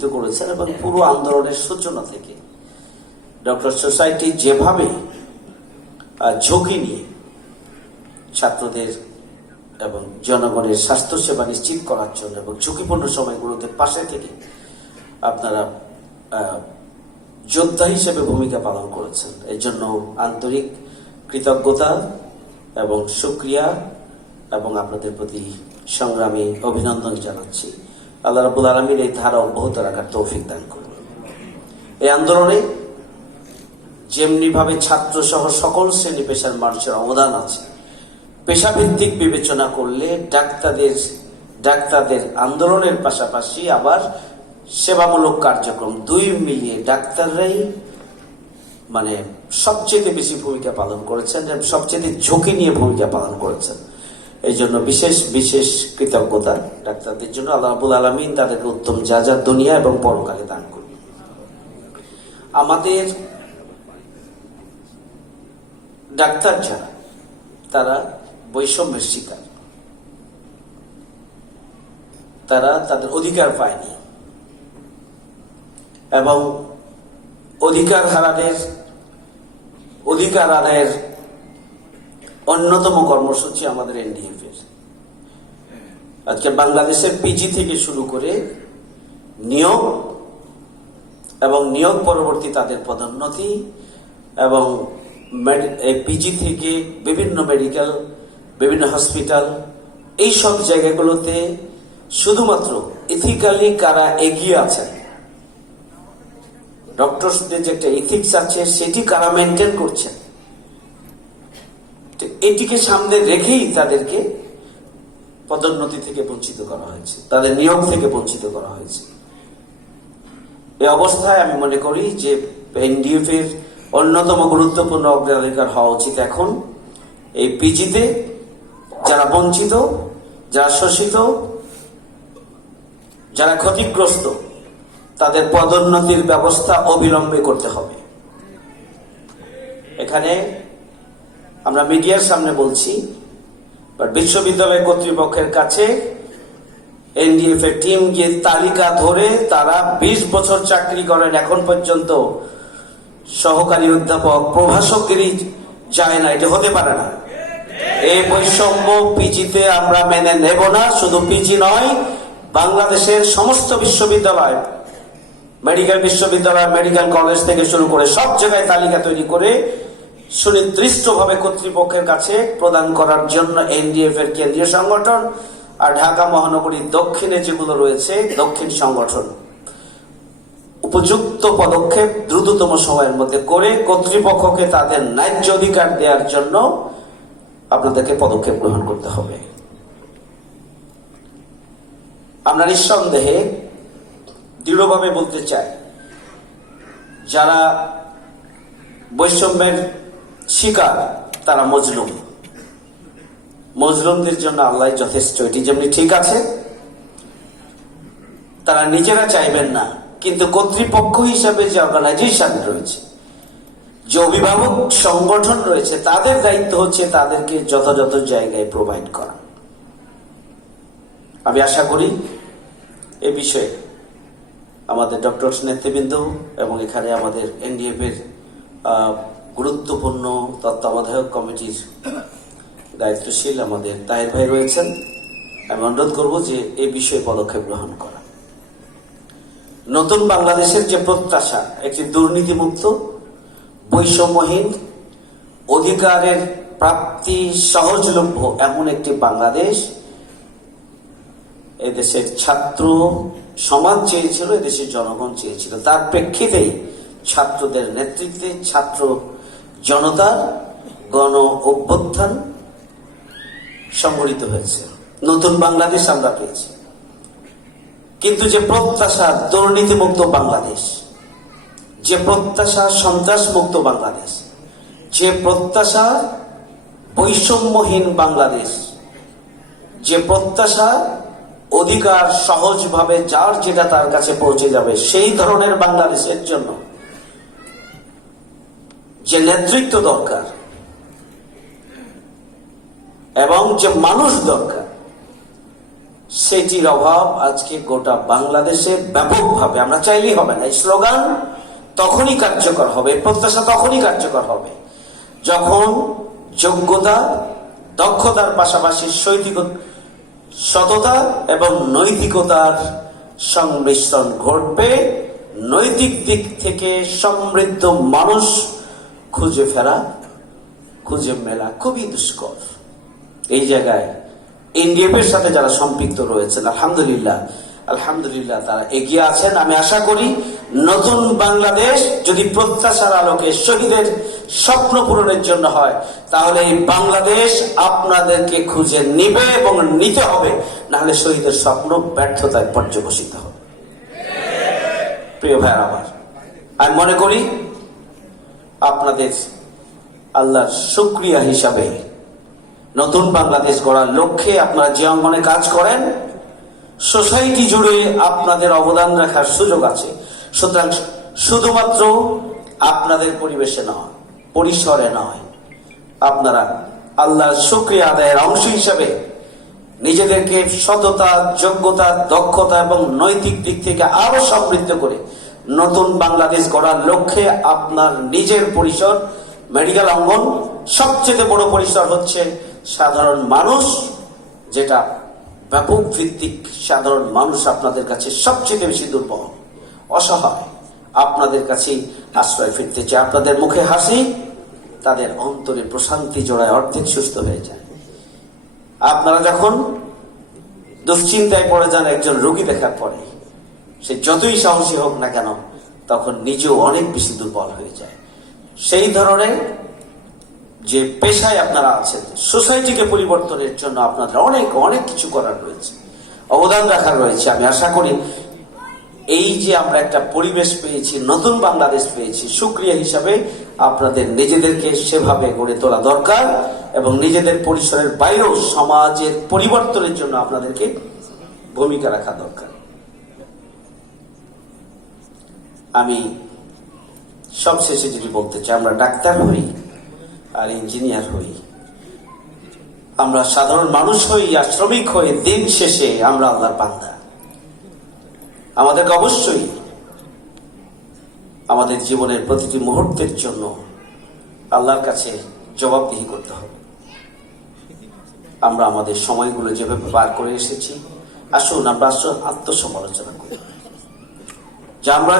নেতৃত্ব করেছেন এবং পুরো আন্দোলনের সূচনা থেকে। ডক্টর সোসাইটি যেভাবে ঝুঁকি নিয়ে ছাত্রদের এবং জনগণের স্বাস্থ্যসেবা নিশ্চিত করার জন্য এবং ঝুঁকিপূর্ণ সময়গুলোতে পাশে থেকে আপনারা যোদ্ধা হিসেবে ভূমিকা পালন করেছেন। এর জন্য আন্তরিক কৃতজ্ঞতা এবং সুক্রিয়া এবং আপনাদের প্রতি সংগ্রামী অভিনন্দন জানাচ্ছি। আল্লাহ রাবুল আলমীর এই ধারা অব্যাহত রাখার তৌফিক দান করুন। এই আন্দোলনে যেমনিভাবে ছাত্র সহ সকল শ্রেণি পেশার মানুষের অবদান আছে, পেশাভিত্তিক বিবেচনা করলে ডাক্তারদের ডাক্তারদের আন্দোলনের পাশাপাশি আবার সেবামূলক কার্যক্রম দুই মিলিয়ে ডাক্তাররাই মানে সবচেয়ে বেশি ভূমিকা পালন করেছেন সবচেয়ে ঝুঁকি নিয়ে ভূমিকা পালন করেছেন। এই জন্য বিশেষ বিশেষ কৃতজ্ঞতা ডাক্তারদের জন্য। আল্লাহ আবুল আলমিন তাদেরকে উত্তম যা যা দুনিয়া এবং পরকালে দান করুন। আমাদের ডাক্তার যারা, তারা বৈষম্যের শিকার। তারা তাদের অধিকার পায়নি। এবং অধিকার হারানের, অধিকার আদায়ের অন্যতম কর্মসূচি আমাদের এনডিএফ এর। আজকে বাংলাদেশের পিজি থেকে শুরু করে নিয়োগ এবং নিয়োগ পরবর্তী তাদের পদোন্নতি এবং পিজি থেকে বিভিন্ন মেডিকেল, বিভিন্ন হসপিটাল, এই সব জায়গাগুলোতে শুধুমাত্র ইথিক্যালি কারা এগিয়ে আছেন ডক্টরসদের যে একটা ইথিক্স আছে, সেটি কারা মেনটেন করছেন এটিকে সামনে রেখেই তাদেরকে পদোন্নতি থেকে বঞ্চিত করা হয়েছে, তাদের নিয়োগ থেকে বঞ্চিত করা হয়েছে। এ অবস্থায় আমি মনে করি যে এনডিএফ এর অন্যতম গুরুত্বপূর্ণ অগ্রাধিকার হওয়া উচিত এখন। এই পিজিতে যারা বঞ্চিত, যারা শোষিত, যারা ক্ষতিগ্রস্ত, তাদের পদোন্নতির ব্যবস্থা অবিলম্বে করতে হবে। এখানে আমরা মিডিয়ার সামনে বলছি বিশ্ববিদ্যালয় কর্তৃপক্ষের কাছে এনডিএফ এর টিম গিয়ে তালিকা ধরে তারা ২০ বছর চাকরি করেন। এখন পর্যন্ত সহকারী অধ্যাপক প্রভাষকগিরি যায় না, এটা হতে পারে না। এই বৈষম্য পিজিতে আমরা মেনে নেব না, শুধু পিজি নয়, বাংলাদেশের সমস্ত বিশ্ববিদ্যালয়, মেডিকেল বিশ্ববিদ্যালয়, মেডিকেল কলেজ থেকে শুরু করে সব জায়গায় তালিকা তৈরি করে সুনির্দিষ্টভাবে কর্তৃপক্ষের কাছে প্রদান করার জন্য এনডিএফ এর কেন্দ্রীয় সংগঠন আর ঢাকা মহানগরীর দক্ষিণে যেগুলো রয়েছে, দক্ষিণ সংগঠন। উপযুক্ত পদক্ষেপ দ্রুততম সময়ের মধ্যে করে কর্তৃপক্ষকে তাদের ন্যায্য অধিকার দেওয়ার জন্য আপনাদেরকে পদক্ষেপ গ্রহণ করতে হবে। আমরা নিঃসন্দেহে দৃঢ়ভাবে বলতে চাই, যারা বৈষম্যের শিকার, তারা মজলুম। মজলুমদের জন্য আল্লাহ যথেষ্ট, এটি যেমনি ঠিক আছে, তারা নিজেরা চাইবেন না, কিন্তু কর্তৃপক্ষ হিসাবে যে অর্গানাইজেশন রয়েছে, যে অভিভাবক সংগঠন রয়েছে, তাদের দায়িত্ব হচ্ছে তাদেরকে যথাযথ জায়গায় প্রোভাইড করা। আমি আশা করি এ বিষয়ে আমাদের ডক্টর নেতৃবৃন্দ এবং এখানে আমাদের এনডিএফ এর গুরুত্বপূর্ণ তত্ত্বাবধায়ক কমিটির দায়িত্বশীল আমাদের তাহের ভাই রয়েছেন। আমি অনুরোধ করব যে এই বিষয়ে পদক্ষেপ গ্রহণ করা। নতুন বাংলাদেশের যে প্রত্যাশা একটি দুর্নীতিমুক্ত, বৈষম্যহীন, অধিকারের প্রাপ্তি সহজলভ্য এমন একটি বাংলাদেশ এদেশের ছাত্র সমাজ চেয়েছিল এদেশের জনগণ চেয়েছিল। তার প্রেক্ষিতেই ছাত্রদের নেতৃত্বে ছাত্র জনতার গণ অভ্যুত্থান সংগঠিত হয়েছে। নতুন বাংলাদেশ আমরা পেয়েছি। কিন্তু যে প্রত্যাশা দুর্নীতিমুক্ত বাংলাদেশ, যে প্রত্যাশা সন্ত্রাস মুক্ত বাংলাদেশ, যে প্রত্যাশা বৈষম্যহীন বাংলাদেশ, যে প্রত্যাশা অধিকার সহজভাবে যার যেটা তার কাছে পৌঁছে যাবে, সেই ধরনের বাংলাদেশের জন্য যে নেতৃত্ব দরকার এবং যে মানুষ দরকার, সেটির অভাব আজকে গোটা বাংলাদেশে ব্যাপকভাবে, আমরা চাইলেই হবে না, এই স্লোগান তখনই কার্যকর হবে প্রত্যাশা তখনই কার্যকর হবে যখন যোগ্যতা, দক্ষতার পাশাপাশি শৈতিক সততা এবং নৈতিকতার সংমিশ্রণ ঘটবে, নৈতিক দিক থেকে সমৃদ্ধ মানুষ খুঁজে ফেরা, খুঁজে মেলা, খুবই দুষ্কর। এই জায়গায় এনডিএফের সাথে যারা সম্পৃক্ত রয়েছেন, আলহামদুলিল্লাহ আলহামদুলিল্লাহ তারা এগিয়ে আছেন। আমি আশা করি নতুন বাংলাদেশ যদি প্রত্যাশার আলোকে শহীদের স্বপ্ন পূরণের জন্য হয়, তাহলে এই বাংলাদেশ আপনাদেরকে খুঁজে নিবে এবং নিতে হবে, নাহলে শহীদের স্বপ্ন ব্যর্থতায় পর্যবসিত হবে। প্রিয় ভাইয়ার আমার, আমি মনে করি আপনাদের আল্লাহর শুক্রিয়া হিসাবে নতুন বাংলাদেশ গড়ার লক্ষ্যে আপনারা যে অঙ্গনে কাজ করেন, সোসাইটি জুড়ে আপনাদের অবদান রাখার সুযোগ আছে। সুতরাং শুধুমাত্র আপনাদের পরিবেশে নয়, পরিসরে নয়, আপনারা আল্লাহর শুক্রিয়া আদায়ের অংশ হিসাবে নিজেদেরকে সততা, যোগ্যতা, দক্ষতা এবং নৈতিক দিক থেকে আরও সমৃদ্ধ করে নতুন বাংলাদেশ গড়ার লক্ষ্যে আপনার নিজের পরিসর মেডিকেল অঙ্গন, সবচেয়ে বড় পরিসর হচ্ছে সাধারণ মানুষ, যেটা ব্যাপক ভিত্তিক সাধারণ মানুষ আপনাদের কাছে সবচেয়ে বেশি দুর্বল, অসহায়, আপনাদের কাছে আশ্রয় ফিরতে চায়। আপনাদের মুখে হাসি, তাদের অন্তরে প্রশান্তি জোড়ায় অর্ধেক সুস্থ হয়ে যায়। আপনারা যখন দুশ্চিন্তায় পড়ে যান, একজন রোগী দেখার পরে সে যতই সাহসী হোক না কেন, তখন নিজেও অনেক বেশি দুর্বল হয়ে যায়। সেই ধরনের যে পেশায় আপনারা আছেন, সোসাইটিকে পরিবর্তনের জন্য আপনাদের অনেক অনেক কিছু করার রয়েছে, অবদান রাখার রয়েছে। আমি আশা করি এই যে আমরা একটা পরিবেশ পেয়েছি, নতুন বাংলাদেশ পেয়েছি, সুক্রিয়া হিসাবে আপনাদের নিজেদেরকে সেভাবে গড়ে তোলা দরকার এবং নিজেদের পরিসরের বাইরেও সমাজের পরিবর্তনের জন্য আপনাদেরকে ভূমিকা রাখা দরকার। আমি সবশেষে যদি বলতে চাই, আমরা ডাক্তার হই আর ইঞ্জিনিয়ার হই। আমরা সাধারণ মানুষ হই আর শ্রমিক হই, দিন শেষে আমরা আল্লাহর বান্দা। আমাদেরকে অবশ্যই আমাদের জীবনের প্রতিটি মুহূর্তের জন্য আল্লাহর কাছে জবাবদিহি করতে হবে। আমরা আমাদের সময়গুলো যেভাবে পার করে এসেছি, আসুন আমরা আসলে আত্মসমালোচনা করি। যে আমরা